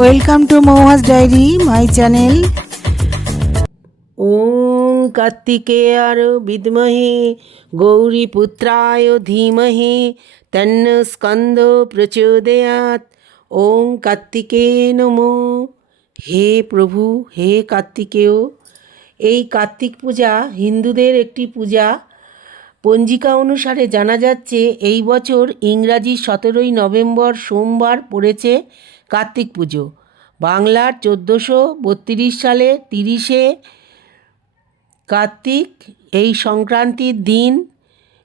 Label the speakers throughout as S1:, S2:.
S1: Welcome to মৌহাস diary my channel
S2: ওম কার্তিকেয়ার গৌরী পুত্রায় ধীমহি তন্ন স্কন্দ প্রচোদয়াত ওম কার্তিকে নমো হে প্রভু হে কার্তিকেয় এই কার্তিক পূজা হিন্দুদের একটি পূজা। পঞ্জিকা অনুসারে জানা যাচ্ছে, এই বছর ইংরাজি সতেরোই নভেম্বর সোমবার পড়েছে। কার্তিক পুজো। বাংলার চোদ্দোশো বত্রিশ সালে তিরিশে কার্তিক এই সংক্রান্তির দিন,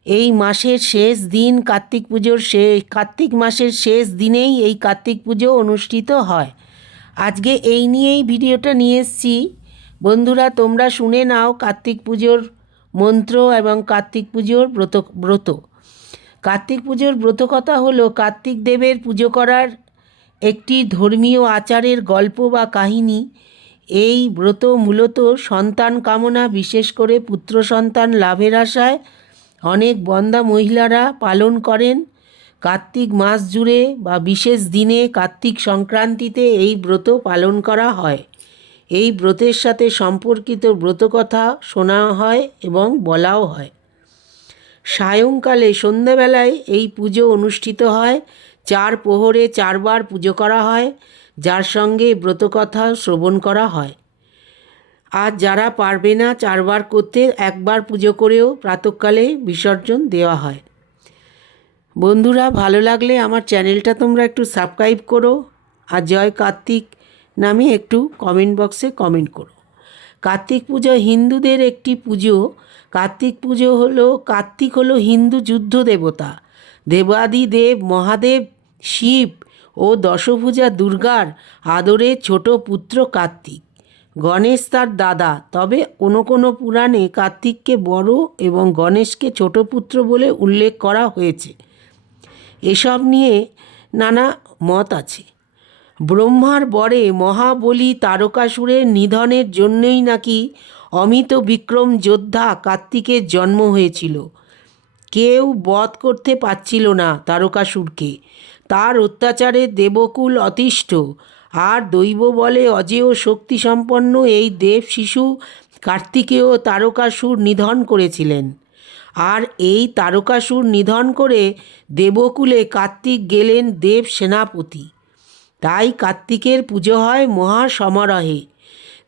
S2: এই মাসের শেষ দিন কার্তিক পুজোর শে কার্তিক মাসের শেষ দিনেই এই কার্তিক পুজো অনুষ্ঠিত হয়। আজকে এই নিয়েই ভিডিওটা নিয়ে এসছি। বন্ধুরা, তোমরা শুনে নাও কার্তিক পুজোর মন্ত্র এবং কার্তিক পুজোর ব্রত ব্রত। কার্তিক পুজোর ব্রত কথা হলো কার্তিক দেবের পুজো করার একটি ধর্মীয় আচারের গল্প বা কাহিনী। এই ব্রত মূলত সন্তান কামনা, বিশেষ করে পুত্র সন্তান লাভের আশায় অনেক বন্দা মহিলারা পালন করেন। কার্তিক মাস জুড়ে বা বিশেষ দিনে কার্তিক সংক্রান্তিতে এই ব্রত পালন করা হয়। এই ব্রতের সাথে সম্পর্কিত ব্রতকথা শোনা হয় এবং বলাও হয়। সায়ংকালে সন্ধ্যাবেলায় এই পুজো অনুষ্ঠিত হয়। চার প্রহরে চারবার পুজো করা হয়, যার সঙ্গে ব্রতকথা শ্রবণ করা হয়। আর যারা পারবে না চারবার করতে, একবার পুজো করেও প্রাতকালে বিসর্জন দেওয়া হয়। বন্ধুরা, ভালো লাগলে আমার চ্যানেলটা তোমরা একটু সাবস্ক্রাইব করো আর জয় কার্তিক নামে একটু কমেন্ট বক্সে কমেন্ট করো। কার্তিক পুজো হিন্দুদের একটি পুজো। কার্তিক পুজো হলো, কার্তিক হলো হিন্দু যুদ্ধ দেবতা। দেবাদি দেব মহাদেব, শিব ও দশভূজা দুর্গার আদরে ছোট পুত্র কার্তিক। গণেশ তার দাদা, তবে কোনো কোনো পুরাণে কার্তিককে বড় এবং গণেশকে ছোট পুত্র বলে উল্লেখ করা হয়েছে। এসব নিয়ে নানা মত আছে। ব্রহ্মার বরে মহাবলী তারকাসুরের নিধনের জন্যই নাকি অমিত বিক্রম যোদ্ধা কার্তিকের জন্ম হয়েছিল। কেউ বধ করতে পারছিল না তারকাসুরকে। তার অত্যাচারে দেবকুল অতিষ্ঠ। আর দৈব বলে অজেয় শক্তিসম্পন্ন এই দেব শিশু কার্তিকেয় তারকাসুর নিধন করেছিলেন। আর এই তারকাসুর নিধন করে দেবকুলে কার্তিক গেলেন দেব সেনাপতি। তাই কার্তিকের পুজো হয় মহা সমারোহে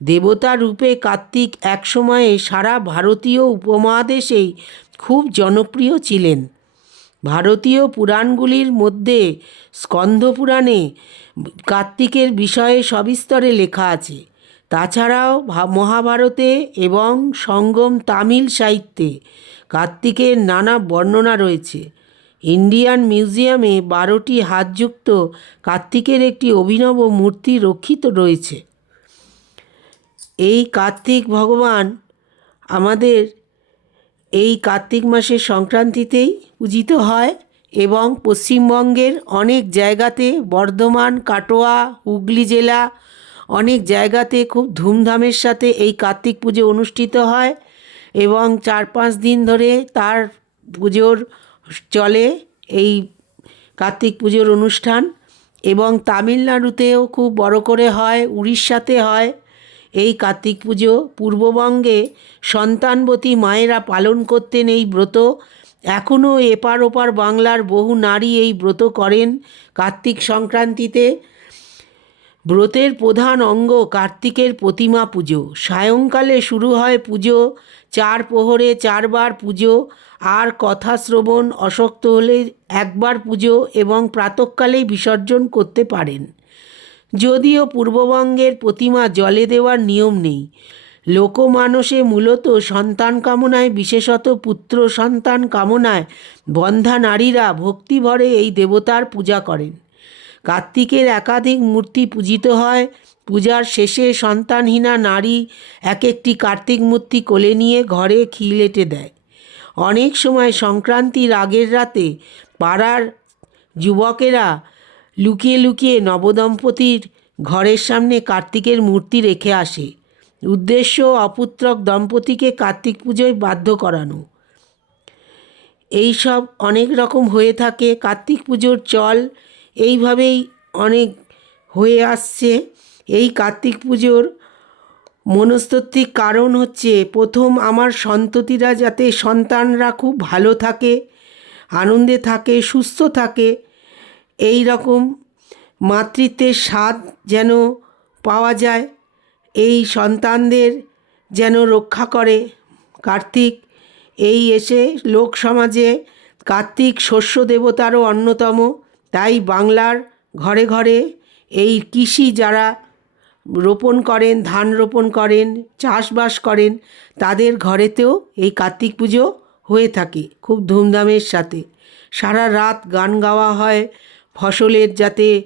S2: দেবতা রূপে কার্তিক একসময়ে সারা ভারতীয় উপমহাদেশেই খুব জনপ্রিয় ছিলেন। ভারতীয় পুরাণগুলির মধ্যে স্কন্ধ পুরাণে কার্তিকের বিষয়ে সবিস্তরে লেখা আছে। তাছাড়াও মহাভারতে এবং সঙ্গম তামিল সাহিত্যে কার্তিকের নানা বর্ণনা রয়েছে। ইন্ডিয়ান মিউজিয়ামে বারোটি হাতযুক্ত কার্তিকের একটি অভিনব মূর্তি রক্ষিত রয়েছে। এই কার্তিক ভগবান আমাদের এই কার্তিক মাসের সংক্রান্তিতেই পূজিত হয় এবং পশ্চিমবঙ্গের অনেক জায়গাতে বর্ধমান, কাটোয়া, হুগলি জেলা অনেক জায়গাতে খুব ধুমধামের সাথে এই কার্তিক পুজো অনুষ্ঠিত হয় এবং চার পাঁচ দিন ধরে তার পুজোর চলে এই কার্তিক পুজোর অনুষ্ঠান এবং তামিলনাড়ুতেও খুব বড় করে হয়, উড়িষ্যাতে হয়। এই কার্তিক পুজো পূর্ববঙ্গে সন্তানবতী মায়েরা পালন করতেন এই ব্রত। এখনও এপার ওপার বাংলার বহু নারী এই ব্রত করেন কার্তিক সংক্রান্তিতে। ব্রতের প্রধান অঙ্গ কার্তিকের প্রতিমা পুজো। সায়ংকালে শুরু হয় পুজো, চার প্রহরে চারবার পুজো, আর কথা শ্রবণ অশক্ত হলে একবার পুজো এবং প্রাতকালেই বিসর্জন করতে পারেন। যদিও পূর্ববঙ্গের প্রতিমা জলে দেওয়ার নিয়ম নেই। লোকমানসে মূলত সন্তান কামনায়, বিশেষত পুত্র সন্তান কামনায় বন্ধা নারীরা ভক্তিভরে এই দেবতার পূজা করেন। কার্তিকের একাধিক মূর্তি পূজিত হয়। পূজার শেষে সন্তানহীনা নারী এক একটি কার্তিক মূর্তি কোলে নিয়ে ঘরে খিলেটে দেয়। অনেক সময় সংক্রান্তির আগের রাতে পাড়ার যুবকেরা লুকিয়ে লুকিয়ে নবদম্পতির ঘরের সামনে কার্তিকের মূর্তি রেখে আসে। উদ্দেশ্য অপুত্রক দম্পতিকে কার্তিক পুজোয় বাধ্য করানো। এই সব অনেক রকম হয়ে থাকে। কার্তিক পুজোর চল এইভাবেই অনেক হয়ে আসছে। এই কার্তিক পুজোর মনস্তাত্ত্বিক কারণ হচ্ছে, প্রথম আমার সন্ততিরা যাতে সন্তানরা খুব ভালো থাকে, আনন্দে থাকে, সুস্থ থাকে এই রকম মাতৃত্বের স্বাদ যেন পাওয়া যায়, এই সন্তানদের যেন রক্ষা করে। কার্তিক, এই এসে লোক সমাজে কার্তিক শস্য দেবতারও অন্যতম। তাই বাংলার ঘরে ঘরে এই কৃষি যারা রোপণ করেন, ধান রোপণ করেন, চাষবাস করেন, তাদের ঘরেতেও এই কার্তিক পুজো হয়ে থাকে খুব ধুমধামের সাথে। সারা রাত গান গাওয়া হয় ফসলের যাতে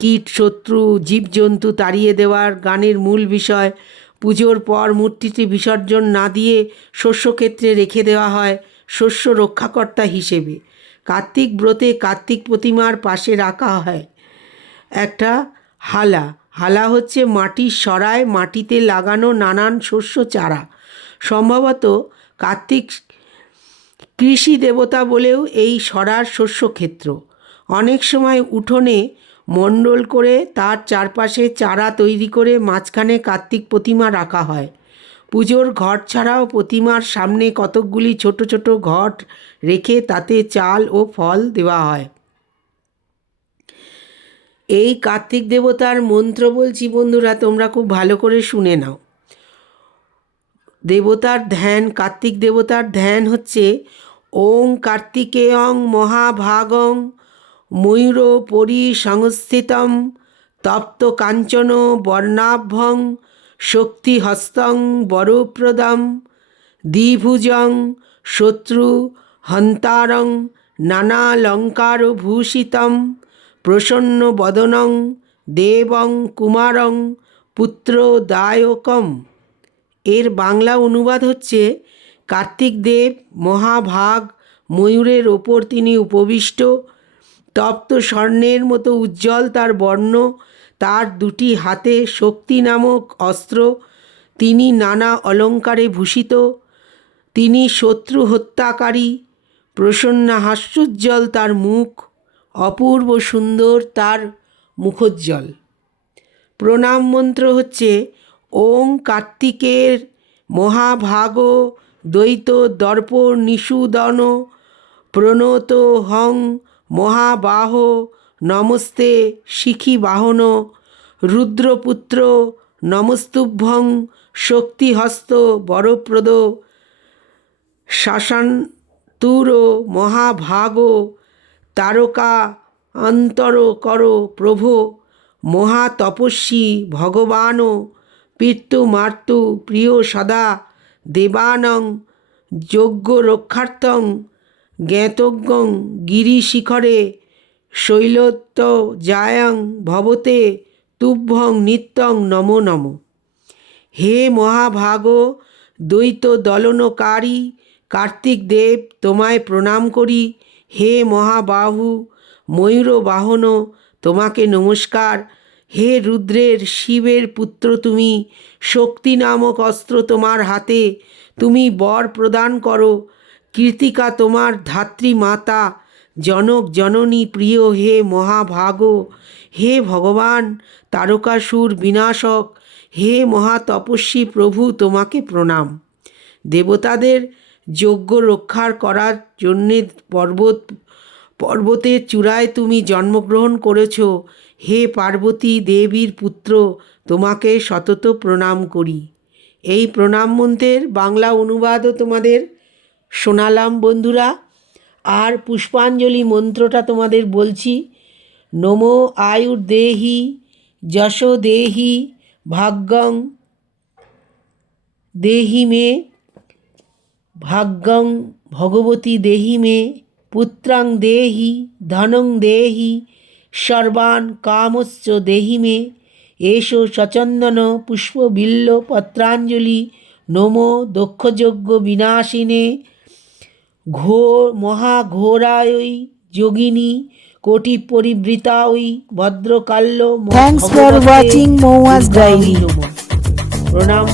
S2: কীট শত্রু, জীবজন্তু তাড়িয়ে দেওয়ার গানের মূল বিষয়, পুজোর পর মূর্তিটি বিসর্জন না দিয়ে শস্যক্ষেত্রে রেখে দেওয়া হয় শস্য রক্ষাকর্তা হিসেবে। কার্তিক ব্রতে কার্তিক প্রতিমার পাশে রাখা হয় একটা হালা। হালা হচ্ছে মাটির সরায় মাটিতে লাগানো নানান শস্য চারা। সম্ভবত কার্তিক কৃষি দেবতা বলেও এই সরার শস্যক্ষেত্র। অনেক সময় উঠোনে মণ্ডল করে তার চারপাশে চারা তৈরি করে মাঝখানে কার্তিক প্রতিমা রাখা হয়। পুজোর ঘট ছাড়াও প্রতিমার সামনে কতকগুলি ছোট ছোট ঘট রেখে তাতে চাল ও ফল দেওয়া হয়। এই কার্তিক দেবতার মন্ত্র বলছি বন্ধুরা, তোমরা খুব ভালো করে শুনে নাও। দেবতার ধ্যান, কার্তিক দেবতার ধ্যান হচ্ছে, ওং কার্তিকেয়ং মহাভাগং ময়ূর পরি সংস্থিতম তপ্ত কাঞ্চন বর্ণাভ্যং শক্তিহস্তং বরপ্রদম দ্বিভুজং শত্রু হন্তারং নানালঙ্কার ভূষিতম প্রসন্ন বদনং দেবং কুমারং পুত্রদায়কম। এর বাংলা অনুবাদ হচ্ছে কার্তিক দেব মহাভাগ ময়ূরের ওপর তিনি উপবিষ্ট তপ্ত স্বর্ণের মতো উজ্জ্বল তার বর্ণ, তার দুটি হাতে শক্তি নামক অস্ত্র, তিনি নানা অলঙ্কারে ভূষিত, তিনি শত্রু হত্যাকারী, প্রসন্ন হাস্যোজ্জ্বল তার মুখ, অপূর্ব সুন্দর তার মুখোজ্জ্বল। প্রণাম মন্ত্র হচ্ছে, ওং কার্তিকের মহাভাগ দ্বৈত দর্প নিষুদন প্রণত হং মহাবাহ, নমস্তে শিখি বাহন, রুদ্রপুত্র, নমস্তুভ্যং শক্তিহস্ত বরপ্রদ, শাসান্তুর মহাভাগ, তারকা অন্তর কর প্রভো, মহাতপস্বী ভগবান পিতৃ মার্তু প্রিয় সদা, দেবানং যজ্ঞ রক্ষার্থং জ্ঞাতজ্ঞং গিরিশিখরে শৈলত্য জায়ং ভবতে তুভ্যং নিত্যং নমো নম। হে মহাভাগ দ্বৈত দলনকারী কার্তিক দেব তোমায় প্রণাম করি। হে মহাবাহু ময়ূর বাহন তোমাকে নমস্কার। হে রুদ্রের শিবের পুত্র তুমি, শক্তি নামক অস্ত্র তোমার হাতে, তুমি বর প্রদান করো। কৃতিকা তোমার ধাত্রী মাতা, জনক, জননী, প্রিয় হে মহাভাগ, হে ভগবান তারকাসুর বিনাশক, হে মহাতপস্বী প্রভু তোমাকে প্রণাম। দেবতাদের যজ্ঞ রক্ষার করার জন্যে পর্বত, পর্বতের চূড়ায় তুমি জন্মগ্রহণ করেছ। হে পার্বতী দেবীর পুত্র, তোমাকে সতত প্রণাম করি। এই প্রণাম মন্ত্রের বাংলা অনুবাদও তোমাদের শোনালাম বন্ধুরা। আর পুষ্পাঞ্জলি মন্ত্রটা তোমাদের বলছি। নমো আয়ুর দেহি যশ দেহি, ভাগ্যং, দেহি মে, ভাগ্যং, ভগবতী দেহি মে, পুত্রাং দেহি, ধনং দেহি, সর্বান কামশ্চ দেহি মে। এষো সচন্দন পুষ্পবিল্ল পত্রাঞ্জলি, নমো দক্ষযজ্ঞ বিনাশিনে। ঘোর মহাঘোরায়ই যোগিনী কোটি পরিবৃতা ওই ভদ্রকাল্য
S1: থ্যাংকস ফর ওয়াচিং মৌয়াজ ডাইরি
S2: প্রণাম